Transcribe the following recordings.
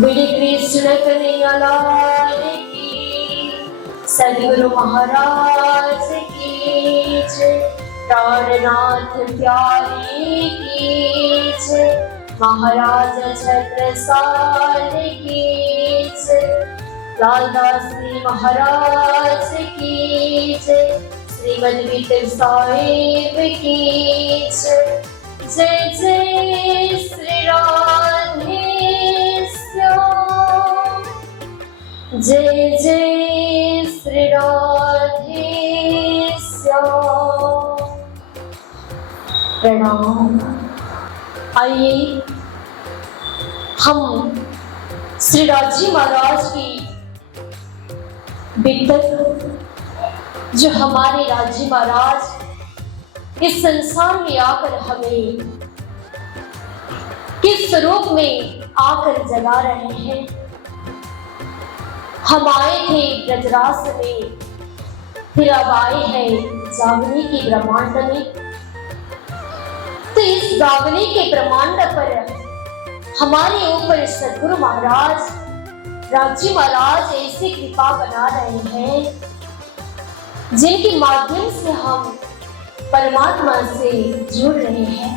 बोले कृष्ण कन्हैया लाल की, सद्गुरु महाराज की जय, प्राणनाथ प्यारे की जय, महाराज छत्रसाल की जय, लालदास जी महाराज की जय, श्रीमद विठल साहिब की जय। जय जय श्री राधे श्याम, जय जय श्री राधे श्याम। प्रणाम। आइए हम श्री राजी महाराज की विठल, जो हमारे राजी महाराज इस संसार में आकर हमें किस रूप में आकर जगा रहे हैं। हम आए थे ब्रजराज में, फिर अब आए हैं जागने की ब्रह्मांड में। तो इस जागने के ब्रह्मांड पर हमारे ऊपर सद्गुरु महाराज, राजी महाराज ऐसी कृपा बना रहे हैं जिनके माध्यम से हम परमात्मा से जुड़ रहे हैं।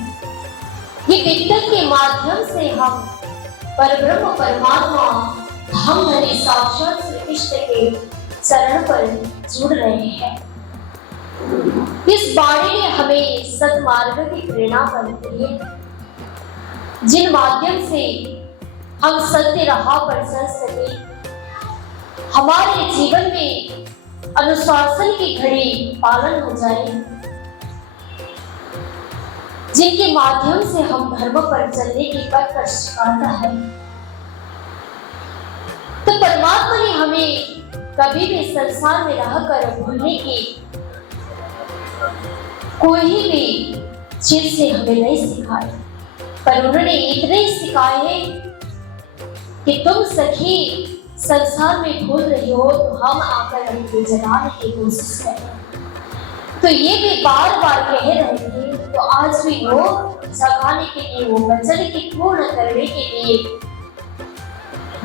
ये विठल के माध्यम से हम परब्रह्म परमात्मा हम धनी साक्षात श्री कृष्ण के चरण पर जुड़ रहे हैं। इस बाणी ने हमें सत्मार्ग की प्रेरणा करती है, जिन माध्यम से हम सत्य राह पर चल सके, हमारे जीवन में अनुशासन की घड़ी पालन हो जाए, जिनके माध्यम से हम धर्म पर चलने की पथ पर सिखाता है। तो परमात्मा ने हमें कभी भी संसार में रहकर भूलने की कोई भी चीज से हमें नहीं सिखाई, पर उन्होंने इतने सिखाए कि तुम सखी संसार में भूल रही हो तो हम आकर उनको जगाने की कोशिश करें। तो ये भी बार बार कह रहे थे, तो आज भी वो जगाने के लिए, वो वचन की पूर्ण करने के लिए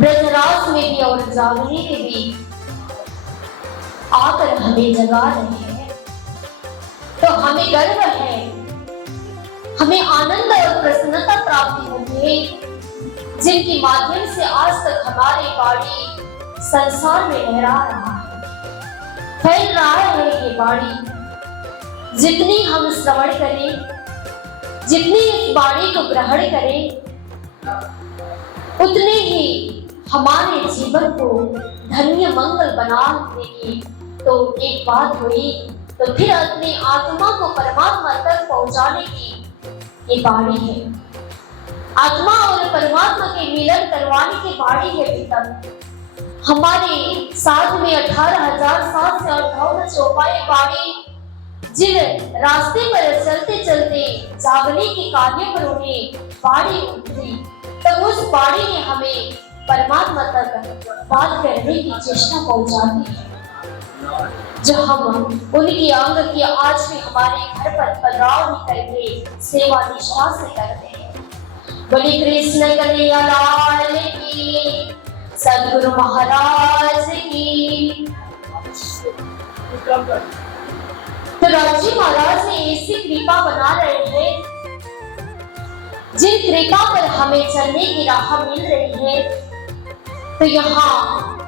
ब्रजराज में भी और जागने में भी आकर हमें जगा रहे हैं। तो हमें गर्व है, हमें आनंद और प्रसन्नता प्राप्त होती है, जिनके माध्यम से आज तक हमारी बाणी संसार में लहरा रहा है, फैल रहा है ये बाणी। जितनी हम श्रवण करें, जितनी इस बाणी को ग्रहण करें, उतने ही हमारे जीवन को धन्य मंगल बनाने की तो एक बात हुई, तो फिर अपनी आत्मा को परमात्मा तक पहुंचाने की ये बाणी है। आत्मा और परमात्मा के मिलन करवाने की बाणी है विठल। हमारे साथ में 18,758 चौपाई बाणी जिन रास्ते पर चलते चलते जागने के कार्य पर उन्हें बाणी उतरी, तब उस बाणी ने हमें परमात्मा तक बात करने की चेष्टा पहुंचाती है, जो हम उनकी अंग की आज भी हमारे घर पर पधराव करके सेवा निष्ठा से करते हैं। बोले कृष्ण कन्हैया लाल की, सद्गुरु महाराज की। तो राजी महाराज ने ऐसी कृपा बना रहे हैं, जिन कृपा पर हमें चलने की राह मिल रही है। तो यहाँ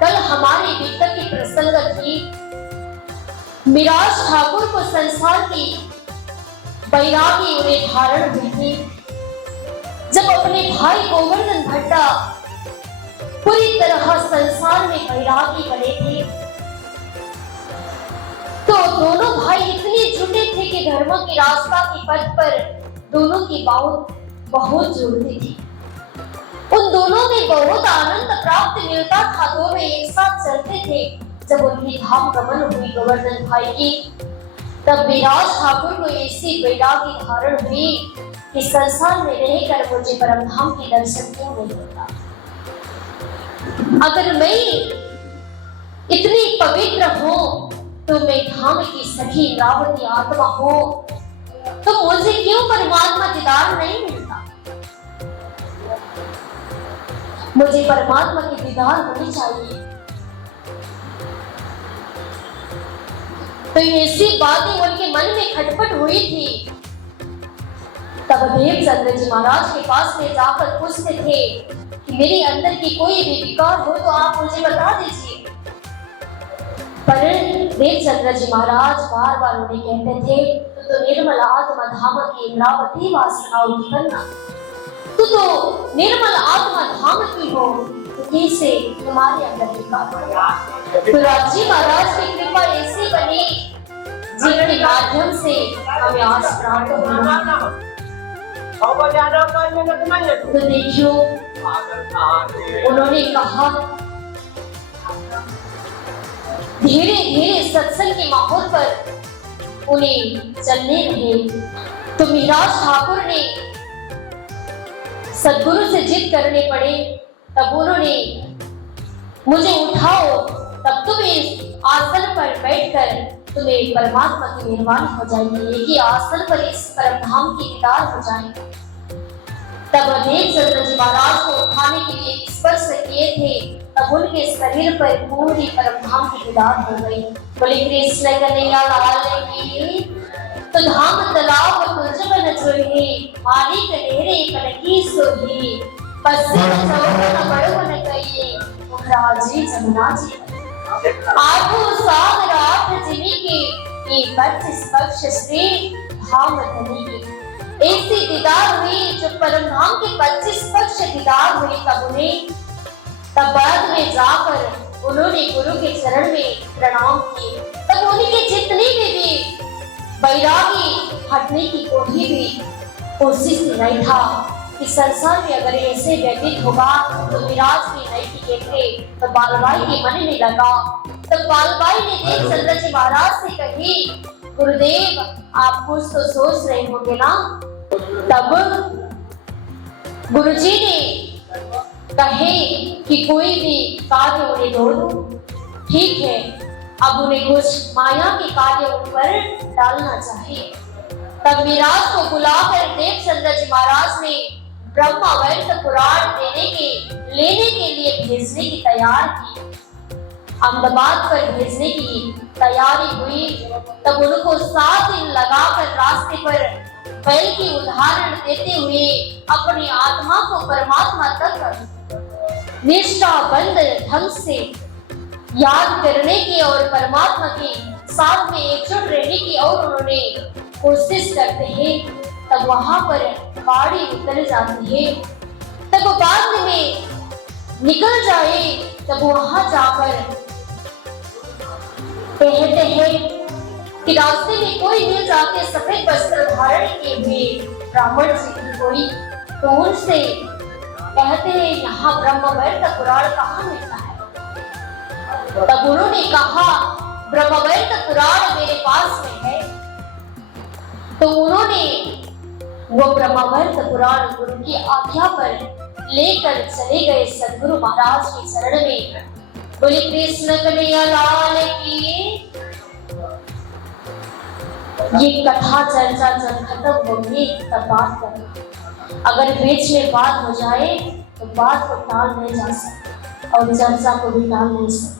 कल हमारे विठल की प्रसंग थी, मिराज ठाकुर को संसार की बैरागी उन्हें धारण हुई थी, जब अपने भाई गोवर्धन भट्टा पूरी तरह संसार में बैरागी बने थे। तो दोनों भाई इतने जुटे थे कि धर्म की रास्ता के पथ पर दोनों की बहुत जुड़ती थी। उन दोनों में बहुत आनंद प्राप्त मिलता था, दोनों एक साथ चलते थे। जब उनकी धाम गमन हुई गोवर्धन भाई की, तब विराज ठाकुर को ऐसी बैरागी धारण हुई कि संसार में रहकर मुझे परम धाम के दर्शन क्यों नहीं होता। अगर मैं इतनी पवित्र हूँ तो मैं धाम की सखी रावती आत्मा हूँ, तो मुझे क्यों परमात्मा दीदार नहीं मिलता। मुझे परमात्मा की दीदार होनी चाहिए। तो ऐसी बातें उनके मन में खटपट हुई थी। तब देवचंद्र जी महाराज के पास में जाकर पूछते थे कि मेरे अंदर की कोई भी विकार हो तो आप मुझे बता दीजिए। पर देवचंद्र जी महाराज बार बार उन्हें कहते थे तो निर्मल आत्मा धाम की इंद्रावती वासना उत्पन्न, तू तो निर्मल आत्मा धाम की हो तो कैसे तुम्हारे अंदर विकार। तो राजी महाराज की कृपा ऐसी बनी जिनके माध्यम से हमें आज प्राप्त हुआ। तो देखियो उन्होंने कहा धीरे धीरे सत्संग के माहौल पर उन्हें चलने रहे। तो मिराज ठाकुर ने सदगुरु से जिद करने पड़े। तब उन्होंने मुझे उठाओ, तब तुम इस आसन पर बैठकर तुम्हें परमात्मा की मेहरबानी हो जाएगी, एक ही आसन पर इस परम धाम की दीदार हो जाएगी। तब देवचंद्र जी महाराज को उठाने के लिए स्पर्श किए थे, तब उनके शरीर पर पूरी परम धाम की दीदार हो गई। बोले कृष्ण कन्हैया लाल की। तो धाम तालाब तुझ बन जोही, मालिक नेरे कनकी सोही, पश्चिम चौक बड़वन कहिए राजी जमुना जी। आठों सागर आठ जिनी के ये 25 पक्ष श्री धाम धनी की। ऐसी दीदार हुई जो परम धाम के 25 पक्ष दीदार हुई। तब बाद में जाकर उन्होंने गुरु के चरण में प्रणाम किए। तब उनके जितने भी बैरागी हटने की कोई भी कोशिश नहीं था कि संसार में अगर ऐसे व्यतीत होगा तो विराज की नहीं टिकेंगे। तो बालबाई के मन में लगा। तब बालबाई ने देवचंद्र जी महाराज से कही गुरुदेव आप कुछ तो सोच रहे होंगे ना। तब गुरुजी ने कहे कि कोई भी कार्य उन्हें दो दो, ठीक है। अब उन्हें कुछ माया के कार्य उन पर डालना चाहिए। तब मिराज को बुलाकर देवचंद्र जी महाराज ने ब्रह्मावर्त पुराण लेने के लिए भेजने की तैयार की। अहमदाबाद पर भेजने की तैयारी हुई। तब उनको 7 दिन लगाकर रास्ते पर बैल की उदाहरण देते हुए अपनी आत्मा को परमात्मा तक निष्ठाबंध ढंग से याद करने की और परमात्मा के साथ में एकजुट रहने की और उन्होंने कोशिश करते हैं। तब वहां पर गाड़ी उतर जाती है। तब बाद में निकल जाए तब वहां जाकर कहते हैं कि रास्ते में कोई मिल जाते सफेद वस्त्र धारण किए हुए ब्राह्मण जी की कोई, तो उनसे कहते हैं यहाँ ब्रह्मवर्त पुराण कहाँ मिलता है। तब उन्होंने कहा ब्रह्मवर्त पुराण मेरे पास में है। तो उन्होंने वो ब्रह्मवर्त पुराण गुरु की आज्ञा पर लेकर चले गए सदगुरु महाराज के शरण में। बोले कृष्ण कन्हैया लाल की। ये कथा चर्चा जब खत्म होगी तब बात करना। अगर बीच में बात हो जाए तो बात को टाल नहीं जा सकता और चर्चा को भी टाल नहीं सकता।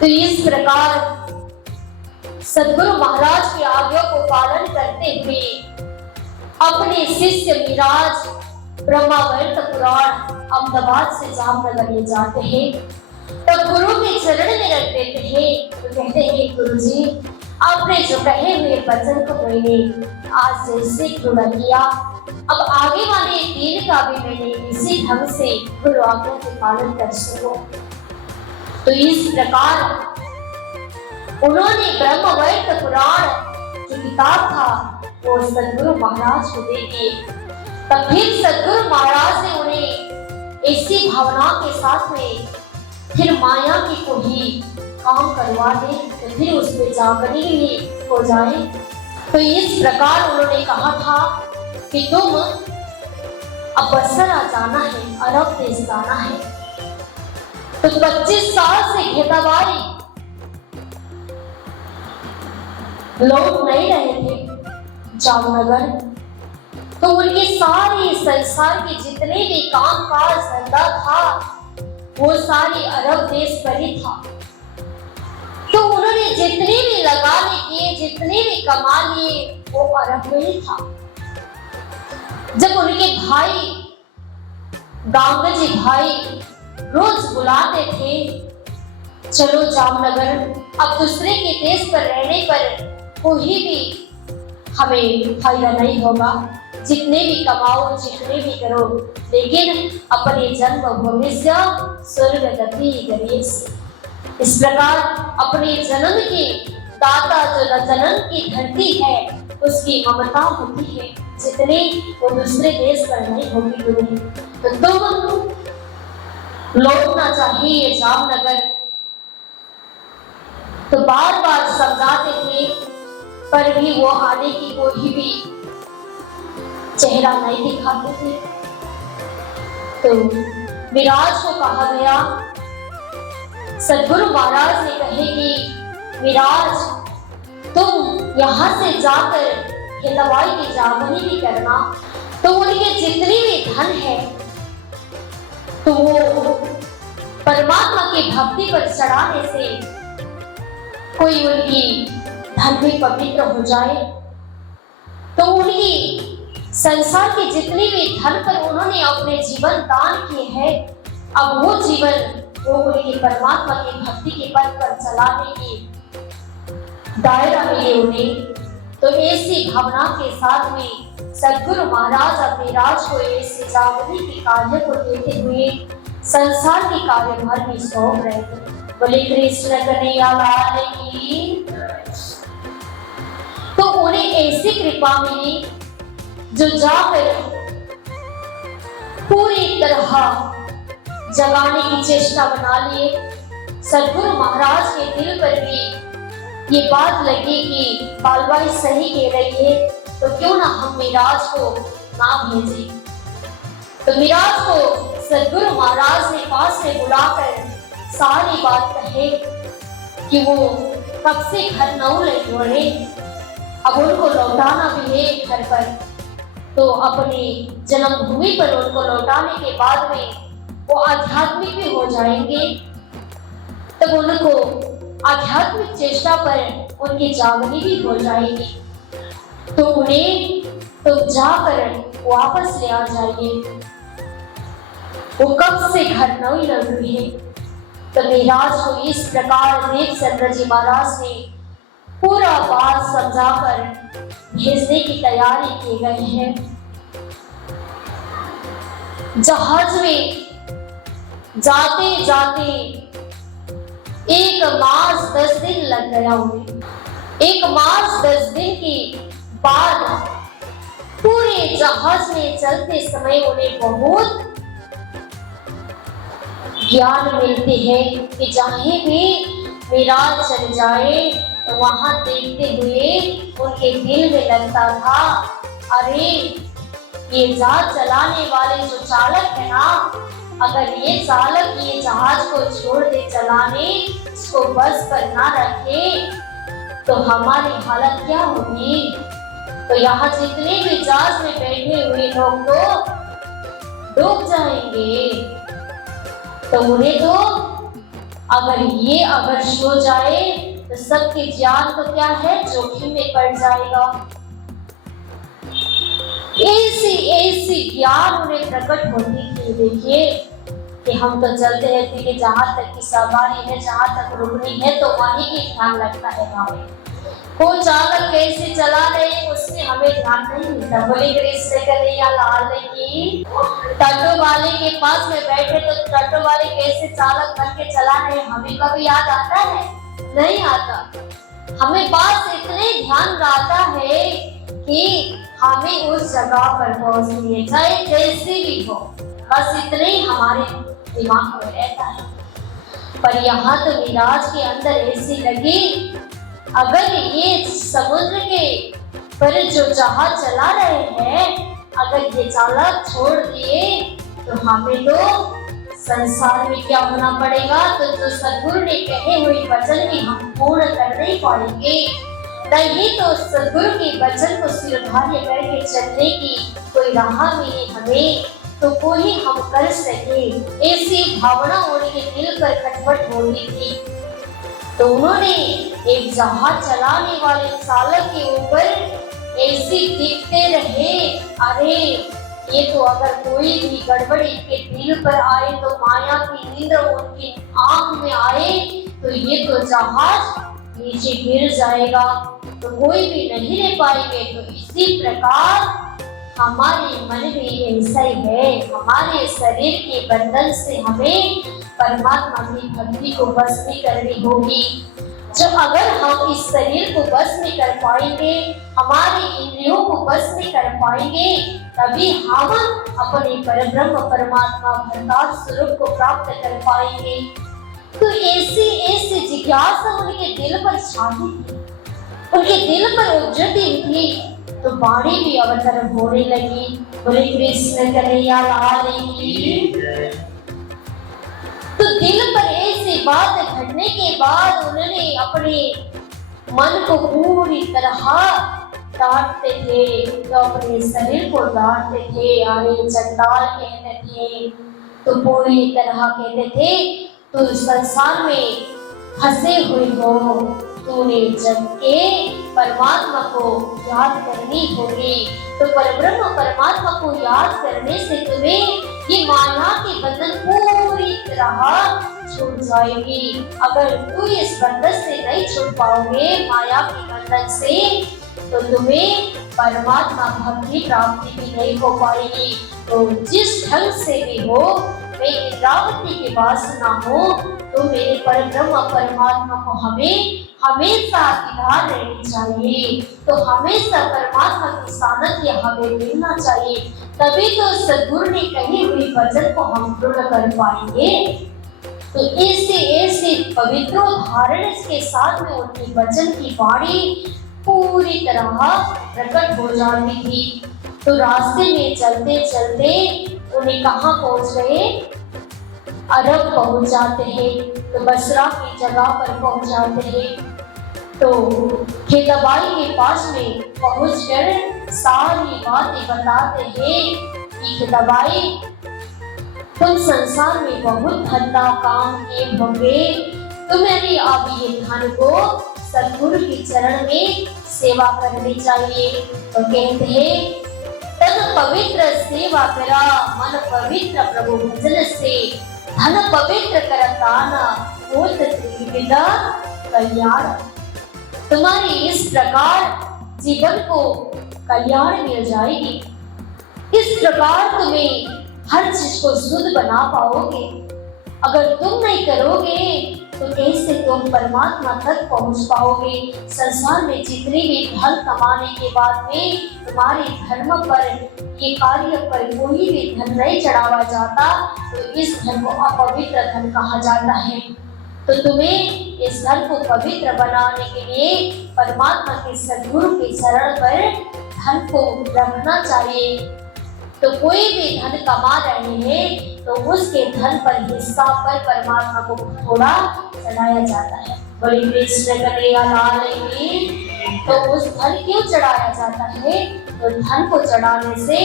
तो इस प्रकार सदगुरु महाराज की आज्ञा को पालन करते हुए अपने शिष्य मिराज ब्रह्मावर्त पुराण अहमदाबाद से जामनगर ले जाते हैं। तब गुरु के चरण में रख देते हैं। तो कहते हैं गुरुजी आपने जो कहे हुए वचन को मैंने आज जैसे पूरा किया, अब आगे वाले दिन का भी मैंने इसी ढंग से गुरु आज्ञा के पालन कर सकूं। तो इस प्रकार उन्होंने ब्रह्मवर्त पुराण जो किताब था वो सदगुरु महाराज को दे दिए। तब फिर सदगुरु महाराज ने उन्हें ऐसी भावना के साथ में फिर माया की कोई काम करवा दे तो फिर उसमें जागरण ही हो जाए। तो इस प्रकार उन्होंने कहा था कि तुम अब बसरा जाना है, अरब देश जाना है। तो 25 साल से घेताबारी लौट नहीं रहे थे जामनगर। तो उनके सारे संसार के जितने भी काम काज धंधा था वो सारी अरब देश पर ही था। तो उन्होंने जितने भी लगाने किए, जितने भी कमा लिए, वो अरब में ही था। जब उनके भाई गांगजी भाई रोज बुलाते थे, चलो जामनगर, अब दूसरे के देश पर रहने पर कोई भी हमें फायदा नहीं होगा, जितने भी कमाओ, जितने भी करो, लेकिन अपने जन्म भविष्य स्वर्ग गति गरीस। इस प्रकार अपने जन्म की दाता जो जन्म की धरती है उसकी ममता होती है, जितने वो दूसरे देश पर नहीं होगी तुम्हें। तो तुम लौटना चाहिए जामनगर। तो बार बार समझाते थे पर भी वो आने की कोई भी चेहरा नहीं दिखाते थे। तो विराज को कहा गया, सदगुरु महाराज ने कहे कि विराज तुम यहाँ से जाकर हिंदवाई की जागनी भी करना। तो उनके जितनी भी धन है तो वो परमात्मा की भक्ति पर चढ़ाने से कोई उनकी धन भी पवित्र हो जाए। तो उनकी संसार के जितने भी धन पर उन्होंने अपने जीवन दान किए हैं, अब वो जीवन वो उनकी परमात्मा की भक्ति के पथ पर चलाने की दायरा मिले उन्हें। तो ऐसी भावना के साथ में सदगुरु महाराज अपने राज को ऐसे जागृति के कार्य को देते हुए संसार के कार्यभार में सौंप रहे थे। बोले कृष्ण कन्हैया लाल की। तो उन्हें ऐसी कृपा मिली जो जाकर पूरी तरह जगाने की चेष्टा बना लिए। सदगुरु महाराज के दिल पर भी ये बात लगी कि बालबाई सही कह रही है, तो क्यों ना हम मिराज को ना भेजें। तो मिराज को सदगुरु महाराज ने पास में बुलाकर सारी बात कहे कि वो कब से घर न लौटे, अब उनको लौटाना भी है घर पर। तो अपनी जन्मभूमि पर उनको लौटाने के बाद में वो आध्यात्मिक भी हो जाएंगे। तब उनको आध्यात्मिक चेष्टा पर उनकी जागनी भी हो जाएगी। तो उन्हें तो जाकर वापस ले आ जाइए। वो कब से घर नहीं लड़ रही है। तो मिराज को इस प्रकार देवचंद्र जी महाराज ने पूरा बात समझाकर भेजने की तैयारी की गई है। जहाज में जाते जाते 1 मास 10 दिन लग गया उन्हें। 1 मास 10 दिन के बाद पूरे जहाज में चलते समय उन्हें बहुत ज्ञान मिलते हैं कि जहाँ भी मिराज चल जाए तो वहां देखते हुए उनके दिल में लगता था, अरे ये जहाज चलाने वाले जो चालक है ना, अगर ये चालक ये जहाज को छोड़ दे चलाने, इसको बस पर ना रखे तो हमारी हालत क्या होगी। तो यहाँ जितने भी जहाज में बैठे हुए लोग तो डूब जाएंगे। तो उन्हें तो अगर सो जाए तो सबकी जान तो क्या है जोखिम में पड़ जाएगा। ऐसी ज्ञान उन्हें प्रकट होती थी। देखिए कि हम तो चलते रहते कि जहाँ तक की सवारी है, जहाँ तक रुकनी है तो वहीं की ध्यान रखता है हमें। वो चालक कैसे चला रहे उसमें हमें ध्यान नहीं मिलता। बोले कृष्ण कन्हैया लाल की। टैटो वाले के पास में बैठे तो टैटो वाले कैसे चालक बन के चला रहे हमें कभी याद आता है? नहीं आता। हमें बात इतने ध्यान रहता है कि हमें उस जगह पर पहुंचनी है, चाहे जैसे भी हो, बस इतने ही हमारे दिमाग में रहता है। पर यहाँ तो मिराज के अंदर ऐसी लगी, अगर ये समुद्र के पर जो जहाज चला रहे हैं, अगर ये चालक छोड़ दिए तो हमें तो संसार में क्या होना पड़ेगा। तो जो सदगुरु ने कहे हुए वचन भी हम पूर्ण कर नहीं पाएंगे। नहीं तो सदगुरु के वचन को सिरधार्य करके चलने की कोई राह मिले हमें तो कोई हम कर सके, ऐसी भावना उनके दिल पर खटपट हो रही थी। तो उन्होंने एक जहाज चलाने वाले चालक के ऊपर ऐसे देखते रहे, अरे ये तो अगर कोई भी गड़बड़ इनके दिल पर आए तो माया की नींद उनकी आंख में आए तो ये तो जहाज नीचे गिर जाएगा, तो कोई भी नहीं रह पाएंगे। तो इसी प्रकार हमारे मन में ऐसा ही है, हमारे शरीर के बंधन से हमें परमात्मा की भक्ति को बस में करनी होगी। जब अगर हम इस शरीर को बस में कर पाएंगे, हमारे इंद्रियों को बस में कर पाएंगे, तभी हम अपने परब्रह्म परमात्मा भरतार स्वरूप को प्राप्त कर पाएंगे। तो ऐसी ऐसी जिज्ञासा उनके दिल पर छाती थी, उनके दिल पर उज्जती थी। तो वाणी भी अवतरण होने लगी। बोले कृष्ण कन्हैया लाल की। तो दिल पर ऐसी बात घटने के बाद उन्होंने अपने मन को पूरी तरह डांटते थे, तो अपने शरीर को डांटते थे, अरे चंडाल कहते थे, तो पूरी तरह कहते थे तो संसार में फंसे हुए हो, तूने जग के परमात्मा को याद करनी होगी। तो परब्रह्म परमात्मा को याद करने से तुम्हें ये माया के बंधन पूरी तरह छूट जाएगी। अगर तू इस बंधन से नहीं छूट पाओगे, माया के बंधन से, तो तुम्हें परमात्मा भक्ति प्राप्ति भी नहीं हो पाएगी। तो जिस ढंग से भी हो, मैं इंद्रावती की वासना हो, तो मेरे परब्रह्म परमात्मा को हमें हमेशा इधर रहनी चाहिए। तो हमेशा परमात्मा की सानिध्य हमें मिलना चाहिए, तभी तो सद्गुरु ने कही हुई वचन को हम पूर्ण कर पाएंगे। तो ऐसे ऐसे पवित्र धारण के साथ में उनकी वचन की वाणी पूरी तरह प्रकट हो जाती थी। तो रास्ते में चलते चलते उन्हें कहाँ पहुंच गए? अरब पहुंच जाते हैं। तो बसरा की जगह पर पहुंच जाते हैं। तो खेतबाई के पास में पहुंचकर सारी बातें बताते हैं कि खेतबाई, तुम संसार में बहुत धंधा काम किए होंगे, तुम्हें अब ये धन को सद्गुरु के चरण में सेवा करनी चाहिए। तो कहते हैं, तन पवित्र सेवा करा, मन पवित्र प्रभु भजन से, धन पवित्र करताना, होत त्रिविध कल्याण। तुम्हारी इस प्रकार जीवन को कल्याण मिल जाएगी। इस प्रकार तुम्हें हर चीज को शुद्ध बना पाओगे। अगर तुम नहीं करोगे तो कैसे तुम परमात्मा तक पहुंच पाओगे? संसार में जितने भी धन कमाने के बाद में तुम्हारे धर्म पर, ये कार्य पर कोई भी धन नहीं चढ़ावा जाता, तो इस धन को अपवित्र धन कहा जाता है। तो तुम्हें इस धन को पवित्र बनाने के लिए परमात्मा के सद्गुरु के शरण पर धन को रखना चाहिए। तो कोई भी धन कमा रहे हैं तो उसके धन पर हिस्सा पर परमात्मा को थोड़ा चढ़ाया जाता है। बोले कृष्ण कन्हैया लाल की। तो उस धन क्यों चढ़ाया जाता है? तो धन को चढ़ाने से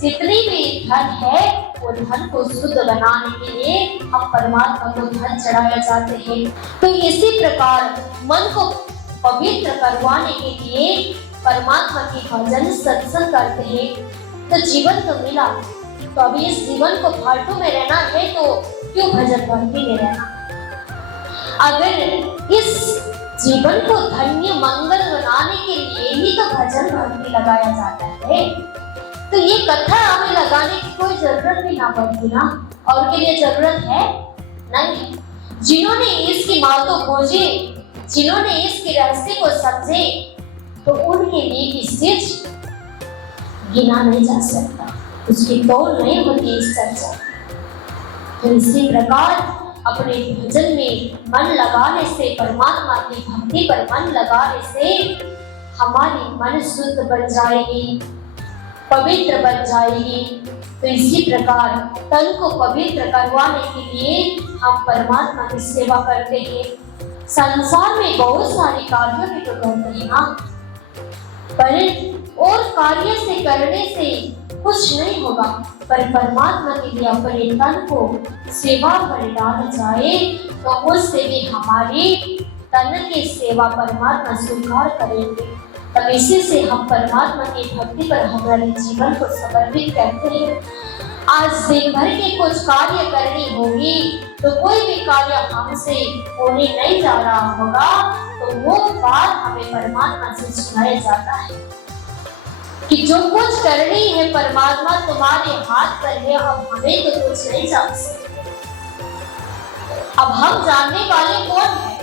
जितनी भी धन है वो धन को शुद्ध बनाने के लिए हम परमात्मा को धन चढ़ाया जाते हैं। तो इसी प्रकार मन को पवित्र करवाने के लिए परमात्मा की भजन सत्संग करते हैं। तो जीवन तो मिला, तो अभी इस जीवन को फालतू में रहना है तो क्यों भजन भक्ति में रहना? अगर इस जीवन को धन्य मंगल बनाने के लिए ही तो भजन भक्ति लगाया जाता है, तो ये कथा हमें लगाने की कोई जरूरत भी ना पड़ती ना। और के लिए जरूरत है नहीं। जिन्होंने इसकी माँ को खोजे, जिन्होंने इसके रहस्य को समझे, तो उनके लिए इस चीज गिना नहीं जा सकता, उसकी तोड़ नहीं होती इस चर्चा। तो इसी प्रकार अपने भजन में मन लगाने से, परमात्मा की भक्ति पर मन लगाने से हमारी मन शुद्ध बन जाएगी, पवित्र बन जाएगी। तो इसी प्रकार तन को पवित्र करवाने के लिए हम परमात्मा की सेवा करते हैं। संसार में बहुत सारे कार्यों भी तो करते हैं ना, पर और कार्य से करने से कुछ नहीं होगा, पर परमात्मा के लिए अपने तन को सेवा पर डाला जाए तो उससे भी हमारी तन की सेवा परमात्मा स्वीकार करेंगे। तब इसी से हम परमात्मा की भक्ति पर हमारे जीवन को समर्पित करते हैं। आज दिन भर के कुछ कार्य करनी होगी तो कोई भी कार्य हमसे होने नहीं जा रहा होगा तो वो बात हमें परमात्मा से सुनाया जाता है कि जो कुछ करनी है परमात्मा तुम्हारे हाथ पर है, अब हमें तो कुछ नहीं जान सकते, अब हम जानने वाले कौन है।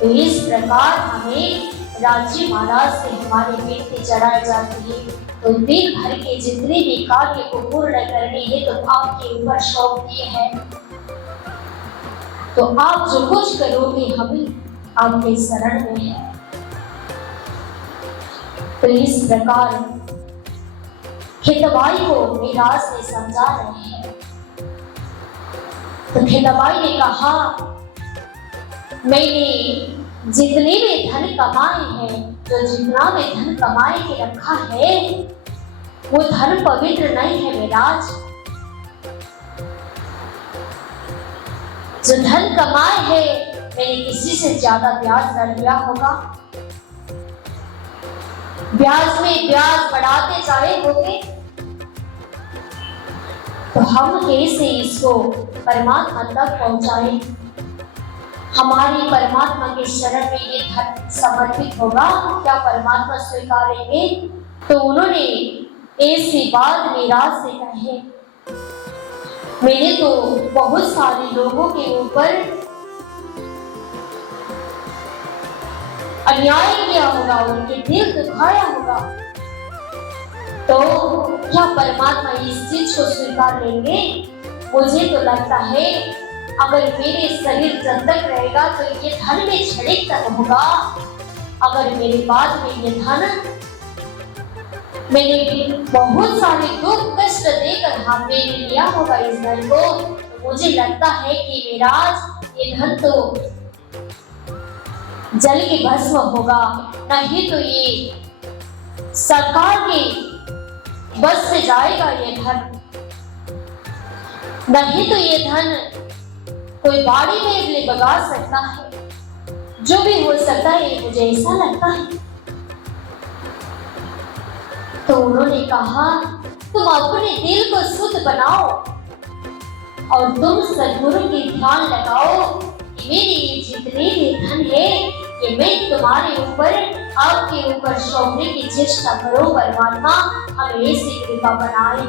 तो इस प्रकार हमें राजी महाराज से हमारी विनती चढ़ाई जाती है। तो दिन भर के जितने भी कार्य को पूर्ण करने हैं तो आपके ऊपर शौक ये है, तो आप जो कुछ करोगे हमें आपके शरण में है। तो इस प्रकार खेतबाई को मीराज ने समझा रहे हैं। तो खेतबाई ने कहा मैंने जितने भी धन कमाए हैं, जो जितना भी धन कमाए के रखा है वो धन पवित्र नहीं है मीराज। जो धन कमाए है मैंने किसी से ज्यादा ब्याज न लिया होगा, ब्याज में ब्याज बढ़ाते जाए होंगे, तो हम कैसे इसको परमात्मा तक पहुंचाए। हमारी परमात्मा के शरण में ये धन समर्पित होगा, क्या परमात्मा स्वीकारेंगे। तो उन्होंने ऐसी बात मीराज से कहे, मैंने तो बहुत सारे लोगों के ऊपर अन्याय किया होगा, उनके दिल दुखाया होगा, तो क्या परमात्मा इस चीज को स्वीकार लेंगे। मुझे तो लगता है अगर मेरे शरीर जब तक रहेगा तो ये धन में क्षणिक तक होगा, अगर मेरे बाद में ये धन मैंने बहुत सारे दुख कष्ट देकर हमने लिया होगा इस धन को, तो मुझे लगता है कि मीराज ये धन तो जल के भस्म होगा, नहीं तो ये सरकार के बस से जाएगा ये धन, नहीं तो ये धन कोई बाड़ी में ले बगा सकता है, जो भी हो सकता है मुझे ऐसा लगता है। तो उन्होंने कहा तुम अपने दिल को शुद्ध बनाओ और तुम सद्गुरु की ध्यान लगाओ कि मेरे ये जितने भी धन है ये मैं तुम्हारे ऊपर आपके ऊपर सौंपने की चेष्टा करो। परमात्मा हमें ऐसी कृपा बनाए,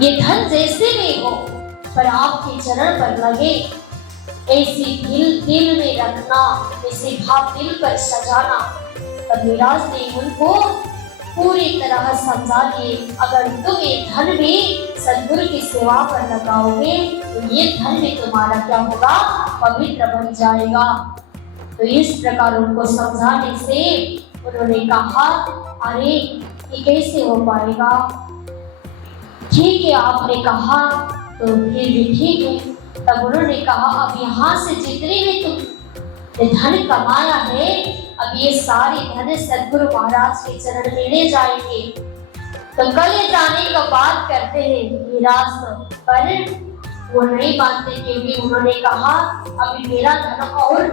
ये धन जैसे भी हो पर आपके चरण पर लगे, ऐसी दिल में रखना, ऐसे भाव दिल पर सजाना। तब मीराज ने उनको पूरी तरह समझा दिए, अगर तुम ये धन भी सद्गुरु की सेवा पर लगाओगे तो ये धन भी तुम्हारा क्या होगा, पवित्र बन जाएगा। तो इस प्रकार उनको समझाने से उन्होंने कहा अरे ये कैसे हो पाएगा, ठीक है आपने कहा तो फिर भी ठीक है। तब उन्होंने कहा अब यहाँ से जितने भी तुम धन कमाया है अब ये सारी धन सद्गुरु महाराज के चरण में ले जाएंगे। तो कल जाने का बात करते हैं मीराज, पर वो नहीं मानते क्योंकि उन्होंने कहा अभी मेरा धन और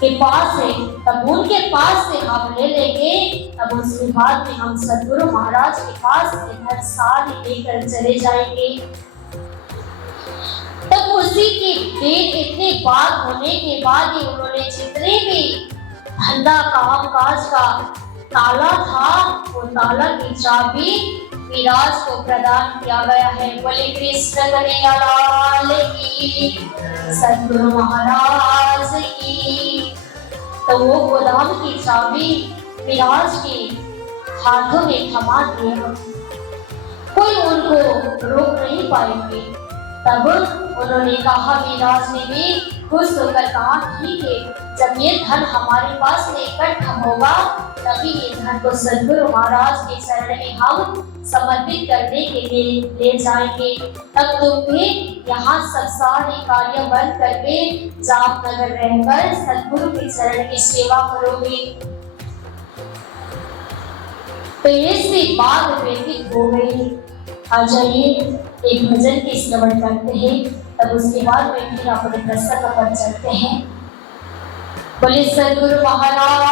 के पास है, तब उनके पास से हम ले लेंगे, तब उसके बाद में हम सद्गुरु महाराज के पास धन सारी लेकर चले जाएंगे। तब उसी के दिन इतने बात होने के बाद ही उन्होंने जितने भी धंधा काम काज का ताला था वो ताला की चाबी मीराज को प्रदान किया गया है। बोले कृष्ण कन्हैया लाल की, सद्गुरु महाराज की। तो वो गोदाम की चाबी मीराज के हाथों में थमा दिया, कोई उनको रोक नहीं पाएंगे। तब उन्होंने कहा, मीराज ने भी खुश होकर कहा ठीक है, जब ये धन हमारे पास में इकट्ठा होगा तभी ये धन को सद्गुरु महाराज के चरण में हम समर्पित करने के लिए ले जाएंगे। तब तुम भी यहाँ सब सारे कार्य बंद करके जामनगर रहकर सद्गुरु के चरण की सेवा करोगे। पहले से बात व्यतीत हो गई। आ जाइए एक भजन की श्रवण करते हैं, तब उसके बाद में फिर अपने प्रसंग पर चलते हैं। बोले सद्गुरु महाराज